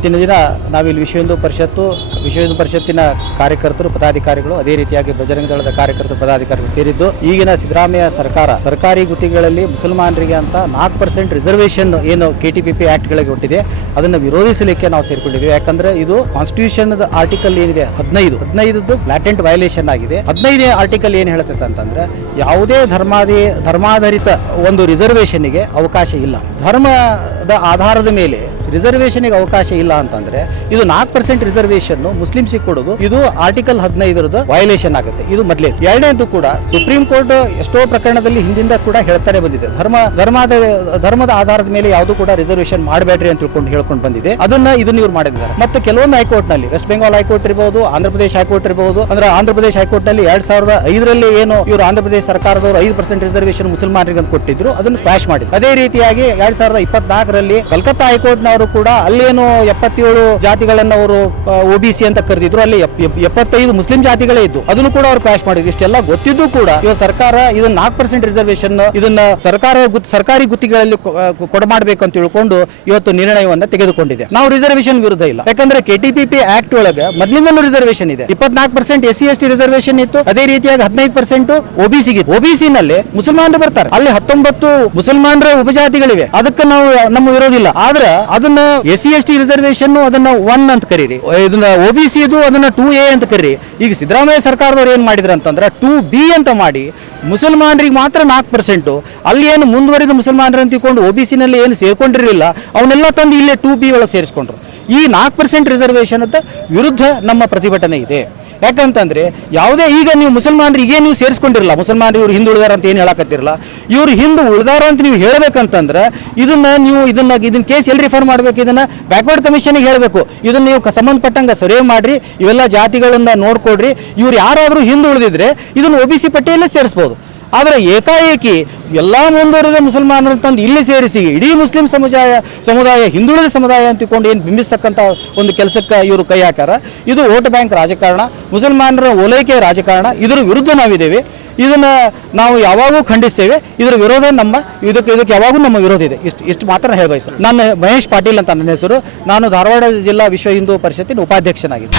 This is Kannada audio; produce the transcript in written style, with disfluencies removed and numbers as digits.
ಇವತ್ತಿನ ದಿನ ನಾವಿಲ್ಲಿ ವಿಶ್ವ ಹಿಂದೂ ಪರಿಷತ್ತಿನ ಕಾರ್ಯಕರ್ತರು ಪದಾಧಿಕಾರಿಗಳು ಅದೇ ರೀತಿಯಾಗಿ ಬಜರಂಗ ದಳದ ಕಾರ್ಯಕರ್ತರು ಪದಾಧಿಕಾರಿಗಳು ಸೇರಿದ್ದು ಈಗಿನ ಸಿದ್ದರಾಮಯ್ಯ ಸರ್ಕಾರ ಸರ್ಕಾರಿ ಗುತ್ತಿಗೆಗಳಲ್ಲಿ ಮುಸಲ್ಮಾನರಿಗೆ ಅಂತ 4% ರಿಸರ್ವೇಷನ್ ಏನು KTPP ಆಕ್ಟ್ಗಳಿಗೆ ಹುಟ್ಟಿದೆ ಅದನ್ನು ವಿರೋಧಿಸಲಿಕ್ಕೆ ನಾವು ಸೇರಿಕೊಂಡಿದ್ದೀವಿ. ಯಾಕಂದ್ರೆ ಇದು ಕಾನ್ಸ್ಟಿಟ್ಯೂಷನ್ ಆರ್ಟಿಕಲ್ ಏನಿದೆ 15 ಬ್ಲಾಟೆಂಟ್ ವೈಲೇಷನ್ ಆಗಿದೆ. 15ನೇ ಆರ್ಟಿಕಲ್ ಏನು ಹೇಳುತ್ತೆ ಅಂತಂದ್ರೆ ಯಾವುದೇ ಧರ್ಮಾಧಾರಿತ ಒಂದು ರಿಸರ್ವೇಷನ್ಗೆ ಅವಕಾಶ ಇಲ್ಲ. ಧರ್ಮದ ಆಧಾರದ ಮೇಲೆ ರಿಸರ್ವೇಷನ್ಗೆ ಅವಕಾಶ ಇಲ್ಲ ಅಂತಂದ್ರೆ ಇದು 4% ರಿಸರ್ವೇಷನ್ ಮುಸ್ಲಿಮ್ಸಿಗೆ ಕೊಡೋದು ಇದು ಆರ್ಟಿಕಲ್ 15 ವೈಲೇಷನ್ ಆಗುತ್ತೆ. ಇದು ಮೊದಲೇ. ಎರಡನೇದು ಕೂಡ ಸುಪ್ರೀಂ ಕೋರ್ಟ್ ಎಷ್ಟೋ ಪ್ರಕರಣದಲ್ಲಿ ಹಿಂದಿಂದ ಕೂಡ ಹೇಳ್ತಾನೆ ಬಂದಿದೆ. ಧರ್ಮದ ಆಧಾರದ ಮೇಲೆ ಯಾವುದು ಕೂಡ ರಿಸರ್ವೇಷನ್ ಮಾಡಬೇಡ್ರಿ ಅಂತ ಹೇಳ್ಕೊಂಡು ಬಂದಿದೆ. ಇದನ್ನ ಇವ್ರು ಮಾಡಿದ್ದಾರೆ. ಮತ್ತೆ ಕೆಲವೊಂದು ಹೈಕೋರ್ಟ್ ನಲ್ಲಿ ವೆಸ್ಟ್ ಬೆಂಗಾಲ್ ಹೈಕೋರ್ಟ್ ಇರಬಹುದು, ಆಂಧ್ರ ಪ್ರದೇಶ ಹೈಕೋರ್ಟ್ ಇರಬಹುದು. ಅಂದ್ರೆ ಆಂಧ್ರ ಪ್ರದೇಶ ಹೈಕೋರ್ಟ್ ನಲ್ಲಿ 2005ರಲ್ಲಿ ಏನು ಇವರು ಆಂಧ್ರ ಪ್ರದೇಶ ಸರ್ಕಾರದವರು 5% ರಿಸರ್ವೇಷನ್ ಮುಸಲ್ಮಾನರಿಗೆ ಅಂತ ಕೊಟ್ಟಿದ್ರು, ಅದನ್ನು ಕ್ವಾಶ್ ಮಾಡಿದ್ರು. ಅದೇ ರೀತಿಯಾಗಿ 2024ರಲ್ಲಿ ಕಲ್ಕತ್ತಾ ಹೈಕೋರ್ಟ್ ನವರು ಕೂಡ ಅಲ್ಲೇನು 77 ಜಾತಿಗಳನ್ನ ಅವರು OBC ಅಂತ ಕರೆದಿದ್ರು, ಅಲ್ಲಿ 75 ಮುಸ್ಲಿಂ ಜಾತಿಗಳೇ ಇದ್ದು, ಅದನ್ನು ಕೂಡ ಅವರು ಕ್ವಾಶ್ ಮಾಡಿದ್ರು. ಇಷ್ಟೆಲ್ಲ ಗೊತ್ತಿದ್ದು ಕೂಡ ಇವತ್ತು ಸರ್ಕಾರ ಇದನ್ನ 4% ರಿಸರ್ವೇಷನ್ ಇದನ್ನ ಸರ್ಕಾರಿ ಗುತ್ತಿಗೆಗಳಲ್ಲಿ ಕೊಡಮಾಡಬೇಕು ಅಂತ ತಿಳ್ಕೊಂಡು ಇವತ್ತು ನಿರ್ಣಯವನ್ನ ತೆಗೆದುಕೊಂಡಿದೆ. ನಾವು ರಿಸರ್ವೇಷನ್ ವಿರುದ್ಧ ಇಲ್ಲ. ಯಾಕಂದ್ರೆ KTPP ಆಕ್ಟ್ ಒಳಗೆ ಮೊದಲಿಂದಲೂ ರಿಸರ್ವೇಷನ್ ಇದೆ. 24% SC/ST ರಿಸರ್ವೇಷನ್ ಇತ್ತು. ಅದೇ ರೀತಿಯಾಗಿ 15% OBC ಗೆ. OBC ನಲ್ಲಿ ಮುಸಲ್ಮಾನರು ಬರ್ತಾರೆ, ಅಲ್ಲಿ 19 ಮುಸಲ್ಮಾನರ ಉಪಜಾತಿಗಳಿವೆ. ಅದಕ್ಕೆ ನಾವು ನಮ್ಮ ವಿರೋಧ ಇಲ್ಲ. ಆದ್ರೆ ಅದನ್ನ SC/ST ರಿಸರ್ವೇಷನ್ ಅದನ್ನ 1 ಅಂತ ಕರೀರಿ, ಇದನ್ನ OBC ಅದನ್ನ 2A ಅಂತ ಕರೀರಿ. ಈಗ ಸಿದ್ದರಾಮಯ್ಯ ಸರ್ಕಾರದವರು ಏನ್ ಮಾಡಿದ್ರು ಅಂತಂದ್ರೆ 2B ಅಂತ ಮಾಡಿ ಮುಸಲ್ಮಾನರಿಗೆ ಮಾತ್ರ 4%, ಅಲ್ಲಿ ಏನು ಮುಂದುವರಿದ ಮುಸಲ್ಮಾನರು ಅಂತ ತಿಳ್ಕೊಂಡು OBC ನಲ್ಲಿ ಏನು ಸೇರ್ಕೊಂಡಿರಲಿಲ್ಲ ಅವನ್ನೆಲ್ಲ ತಂದು ಇಲ್ಲೇ 2B ಒಳಗೆ ಸೇರಿಸ್ಕೊಂಡ್ರು. ಈ 4% ರಿಸರ್ವೇಷನ್ ವಿರುದ್ಧ ನಮ್ಮ ಪ್ರತಿಭಟನೆ ಇದೆ. ಯಾಕಂತಂದ್ರೆ ಯಾವುದೇ ಈಗ ನೀವು ಮುಸಲ್ಮಾನರು ಈಗ ನೀವು ಸೇರಿಸ್ಕೊಂಡಿರಲ್ಲ, ಮುಸಲ್ಮಾನರು ಇವ್ರು ಹಿಂದೆ ಉಳಿದಾರ ಅಂತ ಏನು ಹೇಳಕತ್ತಿರಲ್ಲ, ಇವ್ರು ಹಿಂದೆ ಉಳಿದಾರ ಅಂತ ನೀವು ಹೇಳಬೇಕಂತಂದ್ರೆ ಇದನ್ನ ಕೇಸ್ ಎಲ್ಲಿ ರಿಫರ್ ಮಾಡಬೇಕು, ಇದನ್ನ ಬ್ಯಾಕ್ವರ್ಡ್ ಕಮಿಷನ್ಗೆ ಹೇಳಬೇಕು. ಇದನ್ನ ನೀವು ಸಂಬಂಧಪಟ್ಟಂಗೆ ಸರ್ವೆ ಮಾಡ್ರಿ, ಇವೆಲ್ಲ ಜಾತಿಗಳನ್ನ ನೋಡ್ಕೊಡ್ರಿ. ಇವ್ರು ಯಾರಾದರೂ ಹಿಂದೆ ಉಳಿದಿದ್ರೆ ಇದನ್ನು OBC ಪಟ್ಟಿಯಲ್ಲೇ ಸೇರಿಸ್ಬೋದು. ಆದರೆ ಏಕಾಏಕಿ ಎಲ್ಲ ಮುಂದುವರೆದ ಮುಸಲ್ಮಾನರು ತಂದು ಇಲ್ಲಿ ಸೇರಿಸಿ ಇಡೀ ಮುಸ್ಲಿಂ ಸಮುದಾಯ ಹಿಂದುಳಿದ ಸಮುದಾಯ ಅಂತ ತಿಳ್ಕೊಂಡು ಏನು ಬಿಂಬಿಸ್ತಕ್ಕಂಥ ಒಂದು ಕೆಲಸಕ್ಕೆ ಇವರು ಕೈ ಹಾಕಾರ. ಇದು ವೋಟ್ ಬ್ಯಾಂಕ್ ರಾಜಕಾರಣ, ಮುಸಲ್ಮಾನರ ಓಲೈಕೆ ರಾಜಕಾರಣ. ಇದರ ವಿರುದ್ಧ ನಾವಿದ್ದೇವೆ. ಇದನ್ನ ನಾವು ಯಾವಾಗೂ ಖಂಡಿಸ್ತೇವೆ. ಇದರ ವಿರೋಧ ಇದಕ್ಕೆ ಯಾವಾಗೂ ನಮ್ಮ ವಿರೋಧ ಇದೆ. ಇಷ್ಟು ಮಾತ್ರ ಹೇಳಬಯಸ. ನಾನು ಮಹೇಶ್ ಪಾಟೀಲ್ ಅಂತ ನನ್ನ ಹೆಸರು. ನಾನು ಧಾರವಾಡ ಜಿಲ್ಲಾ ವಿಶ್ವ ಹಿಂದೂ ಪರಿಷತ್ತಿನ ಉಪಾಧ್ಯಕ್ಷನಾಗಿದ್ದೆ.